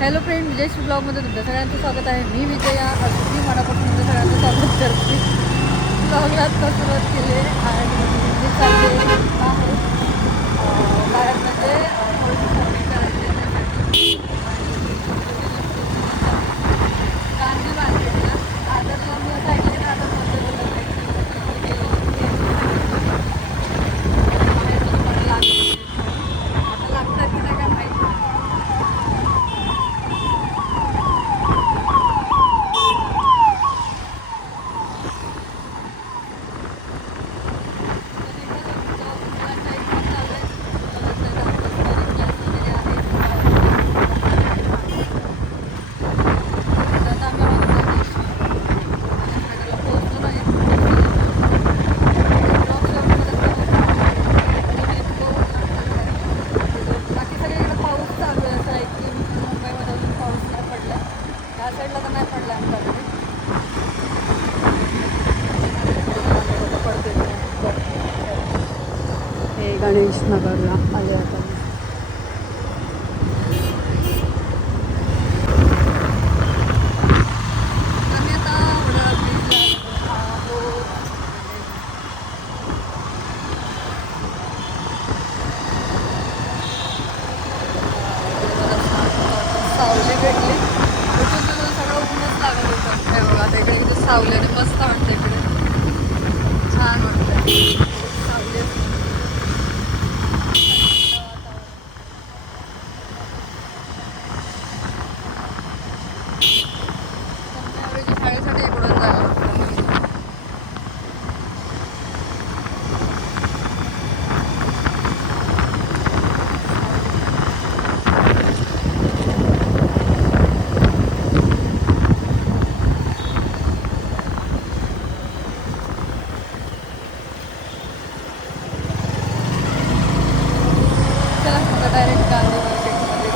Hello friend, विजयश्री ब्लॉगमध्ये तुमच्या सगळ्यांचं स्वागत आहे. मी विजया. अगदी मनापासून तुमच्या सगळ्यांचं स्वागत करते. ब्लॉगला आता सुरुवात केली आणि मी चालले बाहेर बाहेर म्हणजे थोडीशी शॉपिंग करायची आहे त्यासाठी. गांधी मार्केटला दादरला मी असं ऐकले ना, आता लागतात की नाही काय माहिती. गणेश नगरला आले आता. सावली भेटली. सगळं उठूनच लागत होतं. हे बघा आता इकडे किती सावलीने मस्त वाटतं. इकडे छान वाटतं सावली. शाळेसाठी इकडून झालं. चला आता डायरेक्ट गांधी मार्केटमध्ये.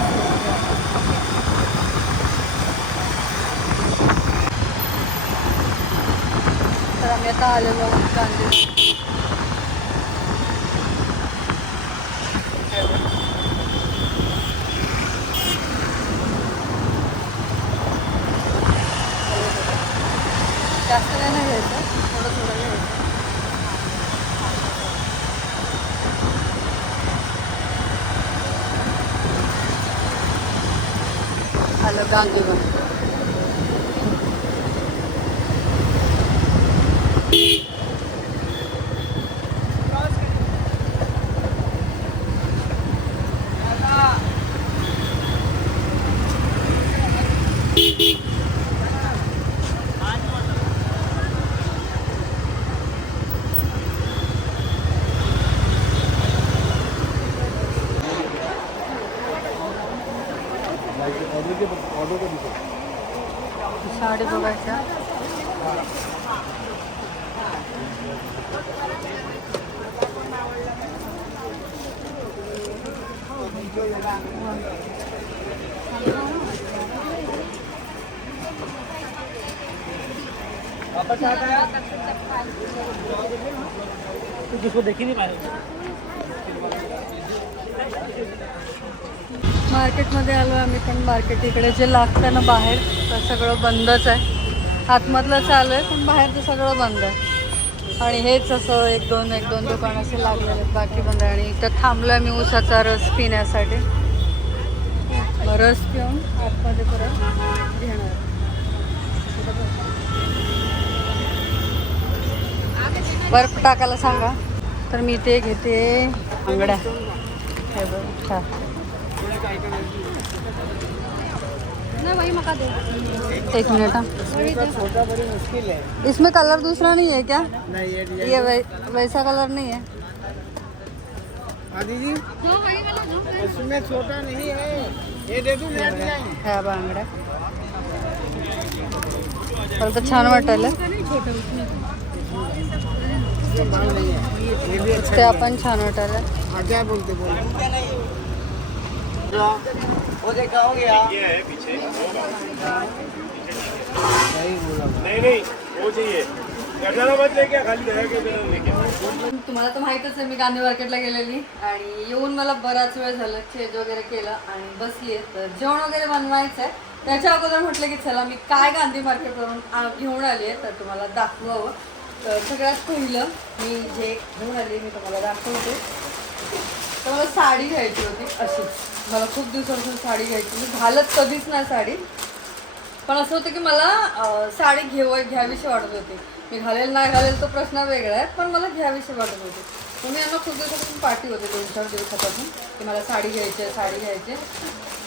तर आम्ही आता आलेलो आहोत गांधी. जास्त काय नाही घ्यायचं, थोडं थोडं घ्यायचं. आलं गांधी मार्केट. साडी बघायच्या. जिसको देखी नहीं पाएगा. मार्केटमध्ये आलो आम्ही, पण मार्केट इकडे जे लागतं ना बाहेर तर सगळं बंदच आहे. आतमधलं चालू आहे पण बाहेरचं सगळं बंद आहे. आणि हेच असं एक दोन दुकान असे लागलेले आहेत, बाकी बंद आहे. आणि इथं थांबलो आहे मी ऊसाचा रस पिण्यासाठी. मग रस पिऊन आतमध्ये परत घेणार. बर्फ टाकायला सांगा. तर मी ते घेते आंगड्या. हे बघ हा. एक मिनट हाँ. छोटा बड़ी मुश्किल है. इसमें कलर दूसरा नहीं है क्या? नहीं ये वैसा कलर नहीं है. दीदी इसमें छोटा नहीं है. ये दे दूं ह्या बांगड्या मला तर छान वाटायला. ये भी अच्छा. ते आपण छान वाटायला. क्या बोलते वो देखा हो गया. ये है पीछे. नहीं बोला. नहीं वो चाहिए. गजाना मत लेके खाली घर के लेके. तुम्हाला तर माहीतच आहे मी गांधी मार्केटला गेलेली आणि येऊन मला बराच वेळ झाला, चेंज वगैरे केलं आणि बसली आहे. तर जेवण वगैरे बनवायचं आहे. त्याच्या अगोदर म्हटलं की चला मी काय गांधी मार्केटवरून घेऊन आली आहे तर तुम्हाला दाखवावं. तर सगळ्यात पहिलं मी जे घेऊन आली मी तुम्हाला दाखवते. तर मला साडी घ्यायची होती अशीच. मला खूप दिवसापासून साडी घ्यायची, मी घालत कधीच नाही साडी. पण असं होतं की मला साडी घ्यावीशी वाटत होती. मी घालेल नाही घालेल तो प्रश्न वेगळा आहे, पण मला घ्यावीशी वाटत होती. तर मी यांना खूप दिवसापासून पाठी होते, 2-4 दिवसापासून की मला साडी घ्यायची आहे, साडी घ्यायची.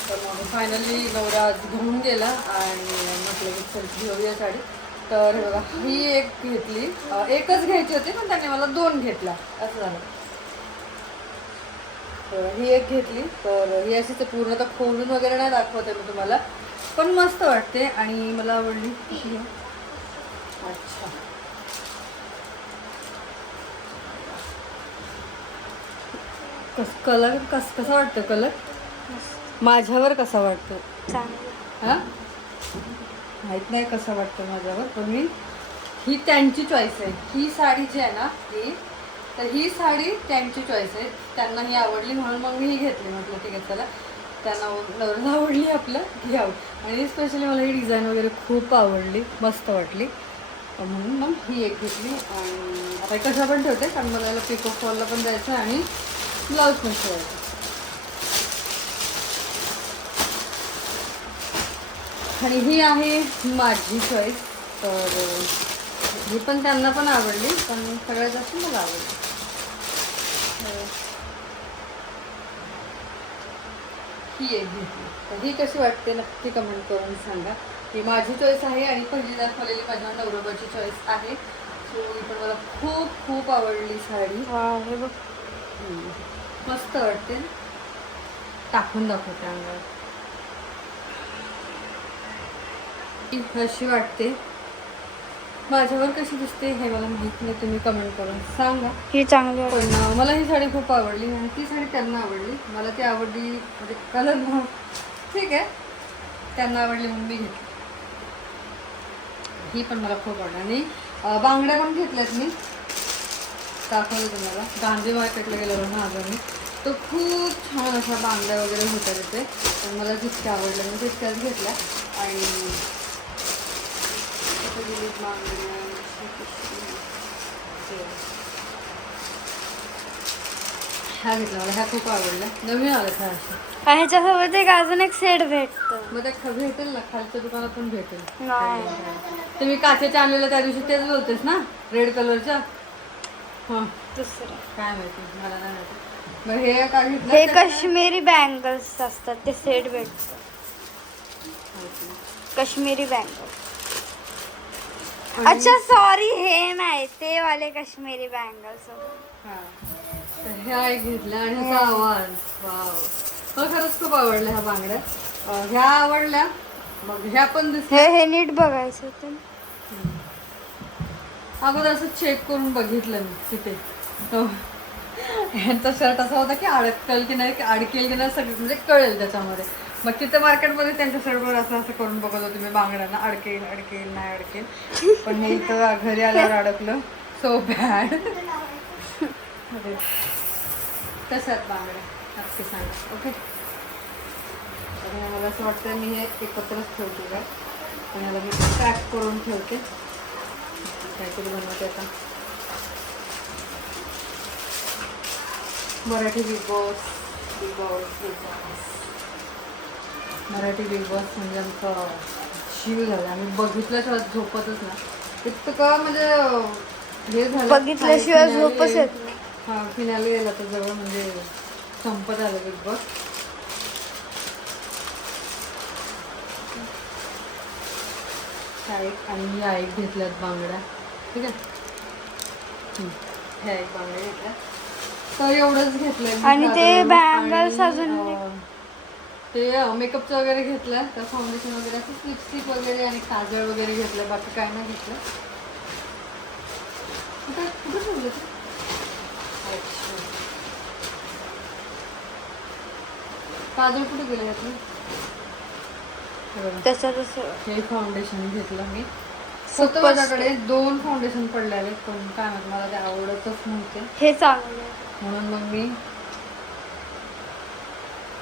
तर मग फायनली नवरा घेऊन गेला आणि म्हटलं की चल घेऊया साडी. तर हे बघा ही एक घेतली, एकच घ्यायची होती पण त्याने मला 2 घेतला असं झालं. तर ही एक घेतली. तर ही अशीच पूर्ण तर खोलून वगैरे नाही दाखवते मी तुम्हाला, पण मस्त वाटते आणि मला आवडली. अच्छा, कलर कसा वाटतं? कलर माझ्यावर कसा वाटतो हा माहित नाही कसा वाटतो माझ्यावर, पण मी ही त्यांची चॉईस आहे. ही साडी जी आहे ना ही, तर ही साडी त्यांची चॉईस आहे. त्यांना ही आवडली म्हणून मग मी ही घेतली. म्हटलं ठीक आहे चला, त्यांना नवऱ्याला आवडली आपलं घ्यावं. आणि स्पेशली मला ही डिझाईन वगैरे खूप आवडली, मस्त वाटली म्हणून मग ही एक घेतली. आणि आता कशा पण ठेवते कारण मला याला पिको फॉलला पण द्यायचं आणि ब्लाऊज पण शिवायचं. आणि ही आहे माझी चॉईस. तर ही पण त्यांना पण आवडली, पण सगळ्यात जास्त मला आवडली. ही एक घेतली. तर ही कशी वाटते नक्की कमेंट करून सांगा. ही माझी चॉईस आहे आणि पहिली दाखवलेली माझ्या नवरोबाची चॉईस आहे. सो ही पण मला खूप खूप आवडली साडी. हे बघ मस्त वाटते, टाकून दाखवते अंगावर. कशी वाटते माझ्यावर, कशी दिसते हे मला माहित नाही, तुम्ही कमेंट करून सांगा. ही चांगली पण मला ही साडी खूप आवडली आणि ती साडी त्यांना आवडली. मला ती आवडली म्हणजे कलर ठीक आहे, त्यांना आवडली म्हणून मी घेतली. ही पण मला खूप आवडली. आणि बांगड्या पण घेतल्यात मी, दाखवलं तुम्हाला. गांधी मार्केटला गेलो ना अजून मी, तो खूप छान अशा बांगड्या वगैरे होत्या तिथे. तर मला जितक्या आवडल्या मी तितक्याच घेतल्या. आणि ह्या घेतल्या, मला ह्या खूप आवडल्या, नवीन आल्या ह्या अशा. ह्याच्यासोबत एक अजून एक सेट भेटतो. मग त्या भेटेल ना, खालच्या दुकानात पण भेटेल. नाही. ते मी काचेच्या आणलेलं त्या दिवशी तेच बोलतेस ना, रेड कलरच्या. हां दुसरं काय माहिती, मला नाही माहिती. मग हे काय घेतलं? हे काश्मीरी बँगल्स असतात, ते सेट भेटतो. काश्मीरी बँगल्स. अच्छा सॉरी, हे नाही, ते वाले काश्मीरी बँगल्स. हां, तर ह्या एक घेतल्या आणि ह्याचा आवाज वाव, मला खरंच खूप आवडल्या ह्या बांगड्या. ह्या आवडल्या. मग ह्या पण दिसल्या. हे नीट बघायचं होतं. अगोदर असं चेक करून बघितलं मी तिथे. ह्यांचा शर्ट असा होता की अडकेल की नाही, अडकेल की नाही सगळं म्हणजे कळेल त्याच्यामध्ये. मग तिथे मार्केटमध्ये त्यांच्या शर्टवर असं असं करून बघत होते मी बांगड्यांना, अडकेल अडकेल नाही अडकेल. पण हे इथं घरी आल्यावर अडकलं. So bad. कशात बांगड्या नक्की सांगा. ओके, मला असं वाटतं मी हे एकत्रच ठेवते काय, पण याला मी पॅक करून ठेवते. काहीतरी बनवते आता. Marathi big boss, big boss, big boss. Marathi big boss म्हणजे आमचा जीव झाला. आम्ही बघितल्याशिवाय झोपतच ना, इतकं म्हणजे हे झालं, बघितल्याशिवाय झोपच येत नाही. हां, फिनाले गेला तर जवळ म्हणजे संपत आलं बिग बॉस. आणि या एक घेतल्यात बांगड्या. ठीक आहे, ह्या एक बांगड्या घेतल्या. तर एवढंच घेतलंय. आणि ते बँगल्स अजून ते मेकअपचं वगैरे घेतलं, तर फाउंडेशन वगैरे असं लिपस्टिक वगैरे आणि काजळ वगैरे घेतलं. बाकी काय नाही घेतलं. कुठं ठेवलं ते? अच्छा, काजळ कुठे गेलं यातलं? त्याच्यात हे फाउंडेशन घेतलं मी. होतं Super माझ्याकडे 2 फाउंडेशन पडलेले, पण काय माहिती मला ते आवडतच नव्हते, हे चांगलं आहे. म्हणून मग मी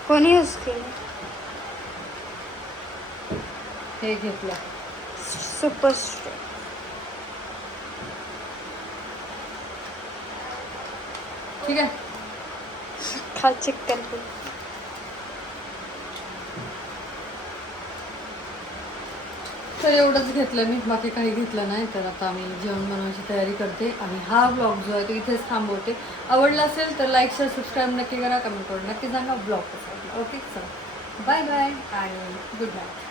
कोणी यूज केलं? हे घेतलं. Super stray. ठीक आहे. खा चेक करते. तर एवढंच घेतलं मी, बाकी काही घेतलं नाही. तर आता मी जेवण बनवायची तयारी करते आणि हा ब्लॉग जो आहे तो इथेच थांबवते. आवडला असेल तर लाईक शेअर सबस्क्राईब नक्की करा, कमेंट करून नक्की सांगा ब्लॉग कसा वाटला. ओके, चला बाय बाय आणि गुड नाईट.